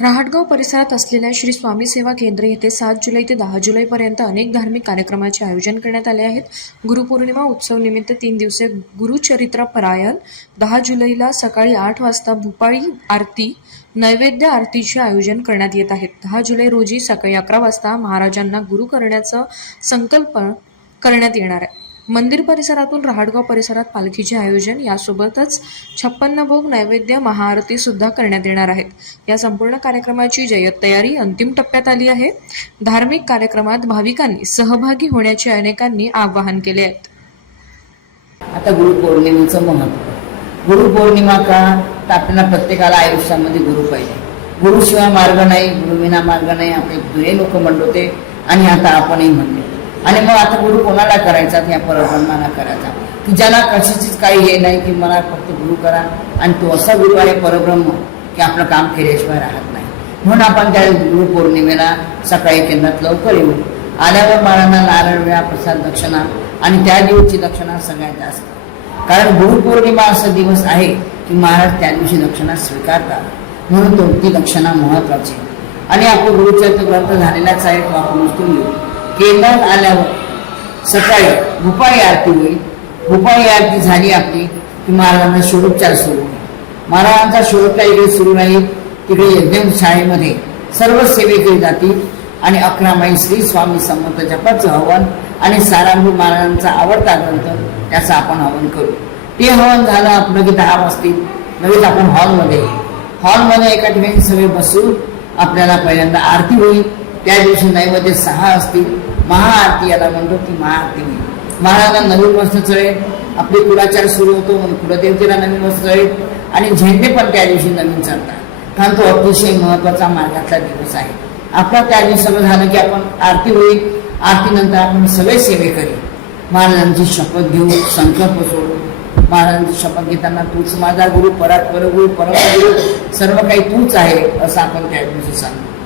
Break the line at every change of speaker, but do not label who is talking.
रहाटगाव परिसरात असलेल्या श्री स्वामी सेवा केंद्र येथे सात जुलै ते दहा जुलैपर्यंत अनेक धार्मिक कार्यक्रमाचे आयोजन करण्यात आले आहेत. गुरुपौर्णिमा उत्सव निमित्त तीन दिवसीय गुरुचरित्र परायण दहा जुलैला सकाळी आठ वाजता भूपाळी आरती नैवेद्य आरतीचे आयोजन करण्यात येत आहेत दहा जुलै रोजी सकाळी अकरा वाजता महाराजांना गुरु करण्याचा संकल्प करण्यात येणार आहे. मंदिर परिसरातून रहाडगाव परिसरात पालखीचे आयोजन यासोबतच छप्पन्न भोग नैवेद्य महाआरती सुद्धा करण्यात येणार आहेत. या संपूर्ण कार्यक्रमाची जय्यत तयारी अंतिम टप्प्यात आली आहे. धार्मिक कार्यक्रमात भाविकांनी सहभागी होण्याचे अनेकांनी आवाहन केले आहेत
आता गुरुपौर्णिमेचं महत्त्व. गुरुपौर्णिमा का तर आपल्याला प्रत्येकाला आयुष्यामध्ये गुरु पाहिजे. गुरुशिवाय मार्ग नाही गुरुविना मार्ग नाही आपले जुने लोक म्हणत होते आणि आता आपणही म्हणले आणि मग आता गुरु कोणाला करायचा? या परब्रह्माला करायचा. की ज्याला कशाचीच काही हे नाही की मला फक्त गुरु करा. आणि तो असा गुरु आहे परब्रह्म की आपलं काम केल्याशिवाय राहत नाही. म्हणून आपण त्या गुरुपौर्णिमेला सकाळी केंद्रात लवकर येऊ. आल्यावर महाराजांना नारळ वेळा प्रसाद दक्षिणा आणि त्या दिवशी दक्षिणा सगळ्यात जास्त. कारण गुरुपौर्णिमा असा दिवस आहे की महाराज त्या दिवशी दक्षिणा स्वीकारतात. म्हणून तो ती दक्षिणा महत्वाची आणि आपण गुरुचरित्र ग्रंथ झालेलाच आहे तो आपण उचलून घेऊ. केंद्रात आल्यावर सकाळी भूपाळी आरती होईल. भूपाळी आरती झाली आपली की महाराजांना शोरोपचार सुरू होईल. महाराजांचा षोडोपचार इकडे सुरू राहील तिकडे यज्ञ शाळेमध्ये सर्व सेवे केली जातील आणि अकरा माई श्री स्वामी समर्थ जपाचं हवन आणि सारांभू महाराजांचा आवडता ग्रंथ त्याचं आपण हवन करू. ते हवन झालं आपलं की दहा वाजतील. लगेच आपण हॉलमध्ये हॉलमध्ये एका ठिकाणी सगळे बसून आपल्याला पहिल्यांदा आरती होईल. त्या दिवशी नैवेद्य सहा असतील. महाआरती याला म्हणतो ती महाआरती. महाराजांना नवीन वस्त्र चळेल आपले कुलाचार सुरू होतो म्हणून कुलदेवतेला नवीन वस्त्र चळेल आणि झेंडे पण त्या दिवशी नवीन चालतात कारण तो अतिशय महत्त्वाचा मार्गातला दिवस आहे. आपला त्या दिवशी सगळं झालं की आपण आरती होईल. आरतीनंतर आपण सगळे सेवे करी. महाराजांची शपथ घेऊ संकल्प सोडू महाराजांची शपथ घेताना तूच माझा गुरु परात परगुरु परम गुरु सर्व काही तूच आहे असं आपण त्या दिवशी सांगू